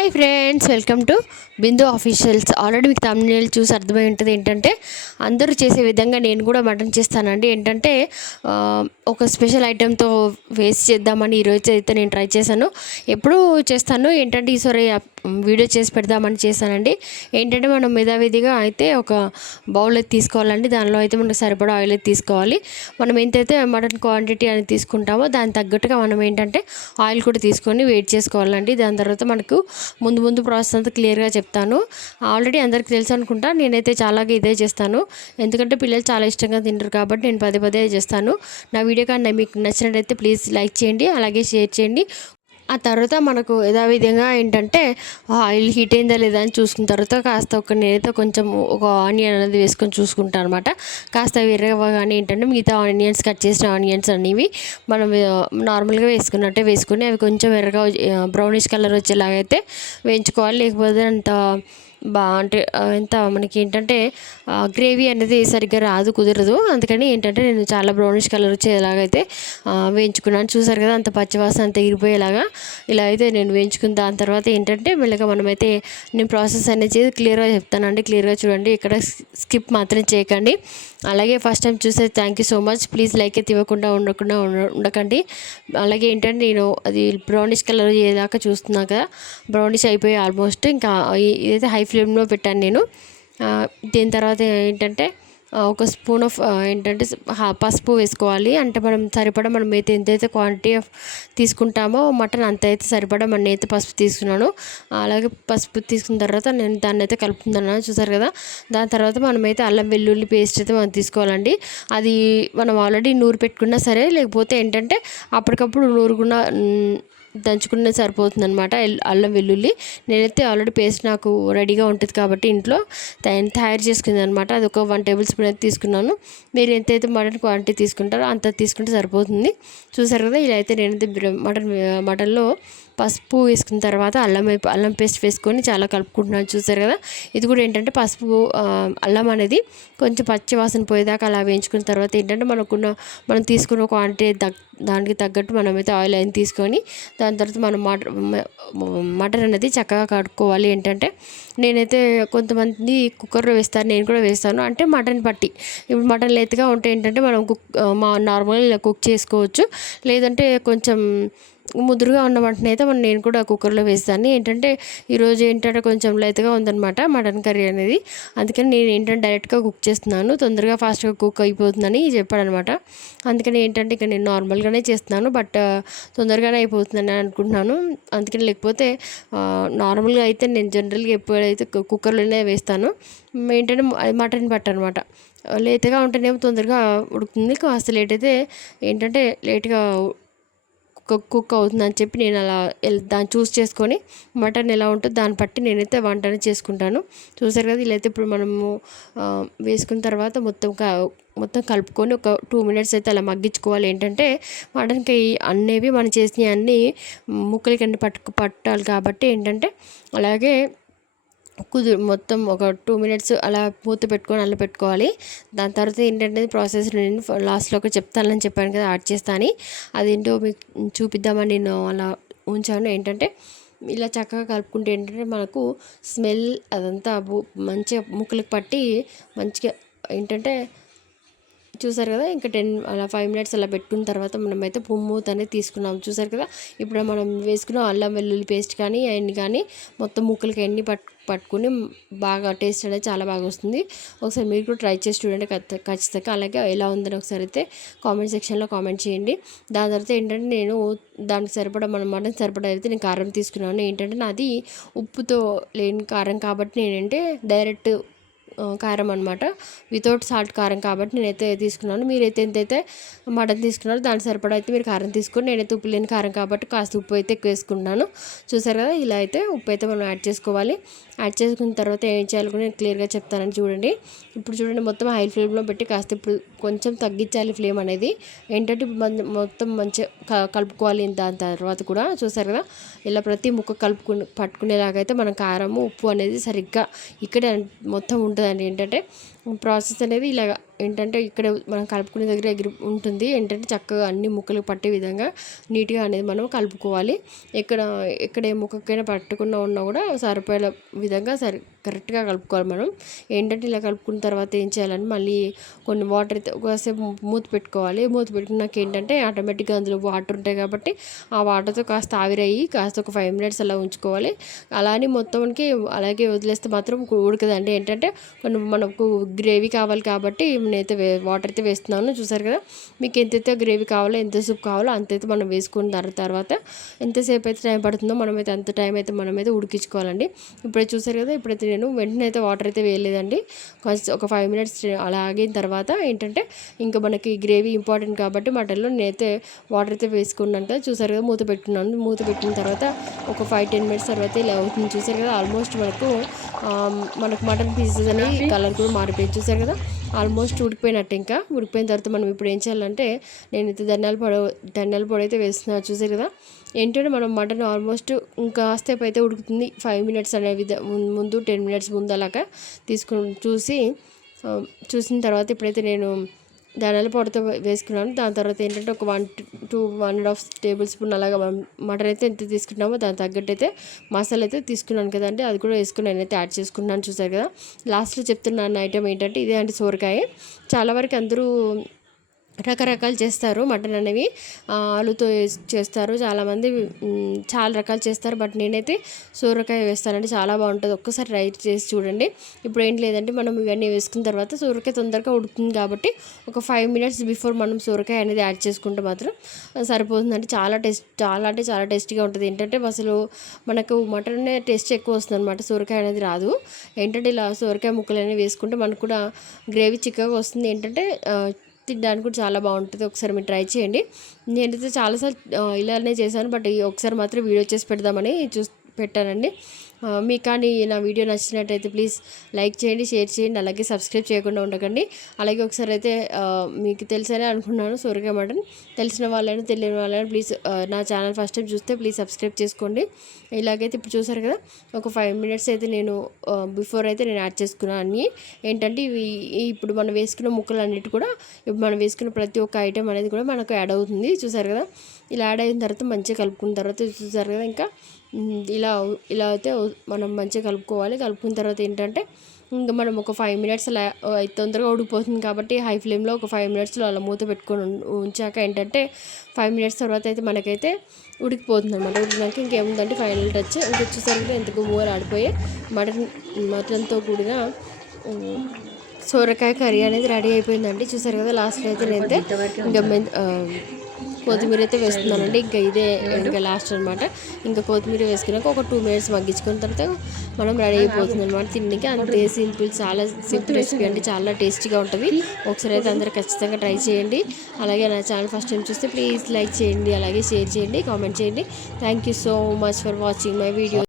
Hi friends welcome to Bindu officials. Already మీకు తమిళ చూసి అర్థమై ఉంటుంది ఏంటంటే అందరూ చేసే విధంగా నేను కూడా మటన్ చేస్తానండి. ఏంటంటే ఒక స్పెషల్ ఐటెంతో వేస్ట్ చేద్దామని ఈరోజు అయితే నేను ట్రై చేశాను. ఎప్పుడూ చేస్తాను. ఏంటంటే ఈసారి వీడియో చేసి పెడదామని చేశానండి. ఏంటంటే మనం యథావిధిగా అయితే ఒక బౌల్ అయితే తీసుకోవాలండి. దానిలో అయితే మనకు సరిపడా ఆయిల్ అయితే తీసుకోవాలి. మనం ఎంతైతే మటన్ క్వాంటిటీ అనేది తీసుకుంటామో దానికి తగ్గట్టుగా మనం ఏంటంటే ఆయిల్ కూడా తీసుకొని వెయిట్ చేసుకోవాలండి. దాని తర్వాత మనకు ముందు ముందు ప్రాసెస్ అంతా క్లియర్గా చెప్తాను. ఆల్రెడీ అందరికీ తెలుసు అనుకుంటా నేనైతే చాలా ఇదే చేస్తాను. ఎందుకంటే పిల్లలు చాలా ఇష్టంగా తింటారు కాబట్టి నేను పదే పదే చేస్తాను. నా వీడియో కానీ మీకు నచ్చినట్టయితే ప్లీజ్ లైక్ చేయండి అలాగే షేర్ చేయండి. ఆ తర్వాత మనకు యథావిధంగా ఏంటంటే ఆయిల్ హీట్ అయిందా లేదా? అని చూసుకున్న తర్వాత కాస్త ఒక నేనైతే కొంచెం ఒక ఆనియన్ అనేది వేసుకొని చూసుకుంటాను అనమాట కాస్త విరగగానే ఏంటంటే మిగతా ఆనియన్స్ కట్ చేసిన ఆనియన్స్ అనేవి మనం నార్మల్గా వేసుకున్నట్టే వేసుకొని అవి కొంచెం ఎర్రగా బ్రౌనిష్ కలర్ వచ్చేలాగా అయితే వేయించుకోవాలి. లేకపోతే అంత బా అంటే ఎంత మనకి ఏంటంటే గ్రేవీ అనేది సరిగ్గా రాదు కుదరదు. అందుకని ఏంటంటే నేను చాలా బ్రౌనిష్ కలర్ వచ్చేలాగైతే అయితే వేయించుకున్నాను. చూసారు కదా అంత పచ్చివాసన అంత ఇరిపోయేలాగా ఇలా అయితే నేను వేయించుకున్న దాని తర్వాత ఏంటంటే మెల్లగా మనమైతే నేను ప్రాసెస్ అనేది చేసి క్లియర్గా చెప్తానండి. క్లియర్గా చూడండి ఇక్కడ స్కిప్ మాత్రం చేయకండి. అలాగే ఫస్ట్ టైం చూసే thank you so much please like అయితే ఇవ్వకుండా ఉండకుండా ఉండ- ఉండకండి. అలాగే ఏంటంటే నేను అది బ్రౌనిష్ కలర్ అయ్యేదాకా చూస్తున్నా కదా బ్రౌనిష్ అయిపోయి ఆల్మోస్ట్ ఇంకా ఇదైతే హై ఫ్లేమ్లో పెట్టాను నేను. దీని తర్వాత ఏంటంటే ఒక స్పూన్ ఆఫ్ ఏంటంటే పసుపు వేసుకోవాలి. అంటే మనం సరిపడా మనం అయితే ఎంతైతే క్వాంటిటీ ఆఫ్ తీసుకుంటామో మటన్ అంత అయితే సరిపడా మన అయితే పసుపు తీసుకున్నాను. అలాగే పసుపు తీసుకున్న తర్వాత నేను దాన్ని అయితే కలుపుతున్నాను. చూసారు కదా? దాని తర్వాత మనమైతే అల్లం వెల్లుల్లి పేస్ట్ అయితే మనం తీసుకోవాలండి. అది మనం ఆల్రెడీ నూరు పెట్టుకున్నా సరే లేకపోతే ఏంటంటే అప్పటికప్పుడు నూరుకున్న దంచుకుంటే సరిపోతుంది అనమాట అల్లం వెల్లుల్లి. నేనైతే ఆల్రెడీ పేస్ట్ నాకు రెడీగా ఉంటుంది కాబట్టి ఇంట్లో తయ- తయారు చేసుకుంది అనమాట అది ఒక వన్ టేబుల్ స్పూన్ అయితే తీసుకున్నాను. మీరు ఎంతైతే మటన్ క్వాంటిటీ తీసుకుంటారో అంత తీసుకుంటే సరిపోతుంది. చూసారు కదా ఇలా అయితే నేనైతే మటన్ మటన్లో పసుపు వేసుకున్న తర్వాత అల్లం అల్లం పేస్ట్ వేసుకొని చాలా కలుపుకుంటున్నాను. చూసారు కదా ఇది కూడా ఏంటంటే పసుపు అల్లం అనేది కొంచెం పచ్చి వాసన పోయేదాకా అలా వేయించుకున్న తర్వాత ఏంటంటే మనకున్న మనం తీసుకున్న క్వాంటిటీ దానికి తగ్గట్టు మనమైతే ఆయిల్ అయిన తీసుకొని దాని తర్వాత మనం మటన్ మటన్ అనేది చక్కగా కడుక్కోవాలి. ఏంటంటే నేనైతే కొంతమంది కుక్కర్లో వేస్తారు నేను కూడా వేస్తాను. అంటే మటన్ పట్టి. ఇప్పుడు మటన్ లేతగా ఉంటే ఏంటంటే మనం కుక్ మా నార్మల్గా ఇలా కుక్ చేసుకోవచ్చు. లేదంటే కొంచెం ముదురుగా ఉన్న మటన్ అయితే మనం నేను కూడా కుక్కర్లో వేస్తాను ఏంటంటే ఈరోజు ఏంటంటే కొంచెం లైట్గా ఉందన్నమాట మటన్ కర్రీ అనేది. అందుకని నేను ఏంటంటే డైరెక్ట్గా కుక్ చేస్తున్నాను. తొందరగా ఫాస్ట్గా కుక్ అయిపోతుందని చెప్పాడనమాట అందుకని ఏంటంటే ఇక నేను నార్మల్గానే చేస్తున్నాను. బట్ తొందరగానే అయిపోతుందని అనుకుంటున్నాను. అందుకని లేకపోతే నార్మల్గా అయితే నేను జనరల్గా ఎప్పుడైతే కుక్కర్లోనే వేస్తాను ఏంటంటే మటన్ బట్ట అనమాట లేతగా ఉంటేనేమో తొందరగా ఉడుకుతుంది. కాస్త లేట్ అయితే ఏంటంటే లేట్గా కుక్ కుక్ అవుతుందని చెప్పి నేను అలా దాన్ని చూస్ చేసుకొని మటన్ ఎలా ఉంటుందో దాన్ని బట్టి నేనైతే వంటని చేసుకుంటాను. చూసారు కదా ఇలా అయితే ఇప్పుడు మనము వేసుకున్న తర్వాత మొత్తం క- మొత్తం కలుపుకొని ఒక టూ మినిట్స్ అయితే అలా మగ్గించుకోవాలి. ఏంటంటే మటన్కి అనేవి మనం చేసినవి అన్నీ ముక్కలకి అన్ని పట్టుకు పట్టాలి కాబట్టి ఏంటంటే అలాగే కుదురు మొత్తం ఒక టూ మినిట్స్ అలా మూత పెట్టుకొని అల్ల పెట్టుకోవాలి. దాని తర్వాత ఏంటంటే ప్రాసెస్ నేను లాస్ట్లో ఒక చెప్తానని చెప్పాను కదా యాడ్ చేస్తాను అదేంటో మీకు చూపిద్దామని నేను అలా ఉంచాను. ఏంటంటే ఇలా చక్కగా కలుపుకుంటే ఏంటంటే మనకు స్మెల్ అదంతా మంచిగా ముక్కలకు పట్టి మంచిగా ఏంటంటే చూసారు కదా? ఇంకా టెన్ అలా ఫైవ్ మినిట్స్ అలా పెట్టుకున్న తర్వాత మనమైతే పుమ్మూత అనేది తీసుకున్నాం. చూసారు కదా? ఇప్పుడు మనం వేసుకున్న అల్లం వెల్లుల్లి పేస్ట్ కానీ అవన్నీ కానీ మొత్తం ముక్కలకి అన్ని పట్టు పట్టుకుని బాగా టేస్ట్ అనేది చాలా బాగా వస్తుంది. ఒకసారి మీరు కూడా ట్రై చేసి చూడండి ఖచ్చితంగా. అలాగే ఎలా ఉందని ఒకసారి అయితే కామెంట్ సెక్షన్లో కామెంట్ చేయండి. దాని తర్వాత ఏంటంటే నేను దానికి సరిపడా మన మటన్ సరిపడా అయితే నేను కారం తీసుకున్నాను ఏంటంటే నాది ఉప్పుతో లేని కారం కాబట్టి నేనంటే డైరెక్ట్ కారం అనమాట వితౌట్ సాల్ట్ కారం కాబట్టి నేనైతే తీసుకున్నాను. మీరైతే ఎంతైతే మటన్ తీసుకున్నారో దానికి సరిపడా అయితే మీరు కారం తీసుకుని నేనైతే ఉప్పు లేని కారం కాబట్టి కాస్త ఉప్పు అయితే ఎక్కువ వేసుకున్నాను చూసారు కదా ఇలా అయితే ఉప్పు అయితే మనం యాడ్ చేసుకోవాలి. యాడ్ చేసుకున్న తర్వాత ఏం చేయాలి కూడా నేను క్లియర్గా చెప్తానని చూడండి. ఇప్పుడు చూడండి మొత్తం హై ఫ్లేమ్లో పెట్టి కాస్త ఇప్పుడు కొంచెం తగ్గించాలి ఫ్లేమ్ అనేది. ఏంటంటే మొత్తం మంచిగా క- కలుపుకోవాలి దాని తర్వాత కూడా. చూసారు కదా? ఇలా ప్రతి ముక్క కలుపుకుని పట్టుకునేలాగైతే మనం కారము ఉప్పు అనేది సరిగ్గా ఇక్కడ మొత్తం ఉంటుందండి. ఏంటంటే ప్రాసెస్ అనేది ఇలా ఏంటంటే ఇక్కడ మనం కలుపుకునే దగ్గర ఎగిరి ఉంటుంది. ఏంటంటే చక్కగా అన్ని ముక్కలు పట్టే విధంగా నీట్గా అనేది మనం కలుపుకోవాలి. ఎక్కడ ఎక్కడ ఏ ముక్కకైనా పట్టకుండా ఉన్నా కూడా సరిపోయే విధంగా సరి కరెక్ట్గా కలుపుకోవాలి మనం. ఏంటంటే ఇలా కలుపుకున్న తర్వాత ఏం చేయాలని మళ్ళీ కొన్ని వాటర్ అయితే ఒకసేపు మూత పెట్టుకోవాలి. మూత పెట్టుకున్నాక ఏంటంటే ఆటోమేటిక్గా అందులో వాటర్ ఉంటాయి కాబట్టి ఆ వాటర్తో కాస్త ఆవిరయ్యి కాస్త ఒక ఫైవ్ మినిట్స్ అలా ఉంచుకోవాలి. అలా అని మొత్తానికి అలాగే వదిలేస్తే మాత్రం ఉడకదండి. ఏంటంటే కొన్ని మనకు గ్రేవీ కావాలి కాబట్టి నేనైతే వే వాటర్ అయితే వేస్తున్నాను. చూసారు కదా? మీకు ఎంతైతే గ్రేవీ కావాలో ఎంత సూప్ కావాలో అంతైతే మనం వేసుకున్న తర్వాత ఎంతసేపు అయితే టైం పడుతుందో మనమైతే అంత టైం అయితే మనమైతే ఉడికించుకోవాలండి. ఇప్పుడే చూసారు కదా? ఇప్పుడైతే నేను వెంటనే అయితే వాటర్ అయితే వేయలేదండి. కొంచెం ఒక ఫైవ్ మినిట్స్ అలా ఆగిన తర్వాత ఏంటంటే ఇంకా మనకి గ్రేవీ ఇంపార్టెంట్ కాబట్టి మటన్లో నేనైతే వాటర్ అయితే వేసుకున్నాను కదా చూసారు కదా? మూత పెట్టుకున్నాను మూత పెట్టిన తర్వాత ఒక ఫైవ్ టెన్ మినిట్స్ తర్వాత ఇలా అవుతుంది. చూసారు కదా? ఆల్మోస్ట్ మనకు మనకు మటన్ పీసెస్ అనేవి కలర్ కూడా మారిపోయింది చూసారు కదా? ఆల్మోస్ట్ ఉడికిపోయినట్టు ఇంకా. ఉడికిపోయిన తర్వాత మనం ఇప్పుడు ఏం చేయాలంటే నేనైతే ధనియాల పొడ ధనియాల పొడి అయితే వేస్తున్నాను చూసారు కదా? ఏంటంటే మనం మటన్ ఆల్మోస్ట్ ఇంకా సేపు అయితే ఉడుకుతుంది. ఫైవ్ మినిట్స్ అనే విధ ముందు టెన్ మినిట్స్ ముందు అలాగా తీసుకుని చూసి చూసిన తర్వాత ఇప్పుడైతే నేను ధనియాల పొడితో వేసుకున్నాను. దాని తర్వాత ఏంటంటే ఒక one two one and half tablespoon అలాగా మటన్ అయితే ఎంత తీసుకుంటామో దాని తగ్గట్టు అయితే మసాలా అయితే తీసుకున్నాను కదండి. అది కూడా వేసుకుని నేనైతే యాడ్ చేసుకున్నాను చూసారు కదా. లాస్ట్లో చెప్తున్నాను ఐటమ్ ఏంటంటే ఇదే అంటే సోరకాయ. చాలా వరకు అందరూ రకరకాలు చేస్తారు మటన్ అనేవి. ఆలుతో చేస్తారు చాలామంది. చాలా రకాలు చేస్తారు బట్ నేనైతే సూరకాయ వేస్తానండి. చాలా బాగుంటుంది. ఒక్కసారి ట్రై చేసి చూడండి. ఇప్పుడు ఏం లేదంటే మనం ఇవన్నీ వేసుకున్న తర్వాత సూరకాయ తొందరగా ఉడుకుతుంది కాబట్టి ఒక ఫైవ్ మినిట్స్ బిఫోర్ మనం సూరకాయ అనేది యాడ్ చేసుకుంటే మాత్రం సరిపోతుందంటే చాలా టేస్ట్ చాలా అంటే చాలా టేస్టీగా ఉంటుంది. ఏంటంటే అసలు మనకు మటన్ టేస్ట్ ఎక్కువ వస్తుంది అనమాట సూరకాయ అనేది రాదు. ఏంటంటే ఇలా సూరకాయ ముక్కలు అనేవి వేసుకుంటే మనకు కూడా గ్రేవీ చిక్కగా వస్తుంది. ఏంటంటే తినడానికి కూడా చాలా బాగుంటుంది. ఒకసారి మీరు ట్రై చేయండి. నేనైతే చాలాసార్లు ఇలానే చేశాను. బట్ ఒకసారి మాత్రం వీడియో చేసి పెడదామని చూ పెట్టానండి. మీకు కానీ నా వీడియో నచ్చినట్టయితే ప్లీజ్ లైక్ చేయండి షేర్ చేయండి అలాగే సబ్స్క్రైబ్ చేయకుండా ఉండకండి. అలాగే ఒకసారి అయితే మీకు తెలుసనే అనుకున్నాను సొరకాయ మటన్. తెలిసిన వాళ్ళని తెలియని వాళ్ళని ప్లీజ్ నా ఛానల్ ఫస్ట్ టైం చూస్తే ప్లీజ్ సబ్స్క్రైబ్ చేసుకోండి. ఇలాగైతే ఇప్పుడు చూసారు కదా ఒక ఫైవ్ మినిట్స్ అయితే నేను బిఫోర్ అయితే నేను యాడ్ చేసుకున్నాను అన్నీ. ఏంటంటే ఇవి ఇప్పుడు మనం వేసుకున్న ముక్కలు అన్నిటి కూడా ఇప్పుడు మనం వేసుకున్న ప్రతి ఒక్క ఐటెం అనేది కూడా మనకు యాడ్ అవుతుంది. చూసారు కదా ఇలా యాడ్ అయిన తర్వాత మంచిగా కలుపుకున్న తర్వాత చూసారు కదా ఇంకా ఇలా ఇలా అయితే మనం మంచిగా కలుపుకోవాలి. కలుపుకున్న తర్వాత ఏంటంటే ఇంకా మనం ఒక ఫైవ్ మినిట్స్ అలా తొందరగా ఉడికిపోతుంది కాబట్టి హై ఫ్లేమ్లో ఒక ఫైవ్ మినిట్స్లో అలా మూత పెట్టుకొని ఉంచాక ఏంటంటే ఫైవ్ మినిట్స్ తర్వాత అయితే మనకైతే ఉడికిపోతుంది అనమాట ఉడికినాక ఇంకేముందంటే ఫైనల్ టచ్. ఇంకా వచ్చేసరికి ఎంత గుమ్మూరు ఆడిపోయి మటన్ మటన్తో కూడిన సోరకాయ కర్రీ అనేది రెడీ అయిపోయిందండి. చూసారు కదా లాస్ట్లో అయితే నేనైతే ఇంకా కొత్తిమీర అయితే వేస్తున్నానండి. ఇంకా ఇదే ఇంకా లాస్ట్ అనమాట ఇంకా కొత్తిమీర వేసుకున్నాక ఒక టూ మినిట్స్ మగ్గించుకున్న తర్వాత మనం రెడీ అయిపోతుంది అనమాట తిండికి అంతే సింపుల్ చాలా సింపుల్ రెసిపీ అండి. చాలా టేస్టీగా ఉంటుంది. ఒకసారి అయితే అందరూ ఖచ్చితంగా ట్రై చేయండి. అలాగే నా ఛానల్ ఫస్ట్ టైం చూస్తే ప్లీజ్ లైక్ చేయండి అలాగే షేర్ చేయండి కామెంట్ చేయండి. Thank you so much for watching my video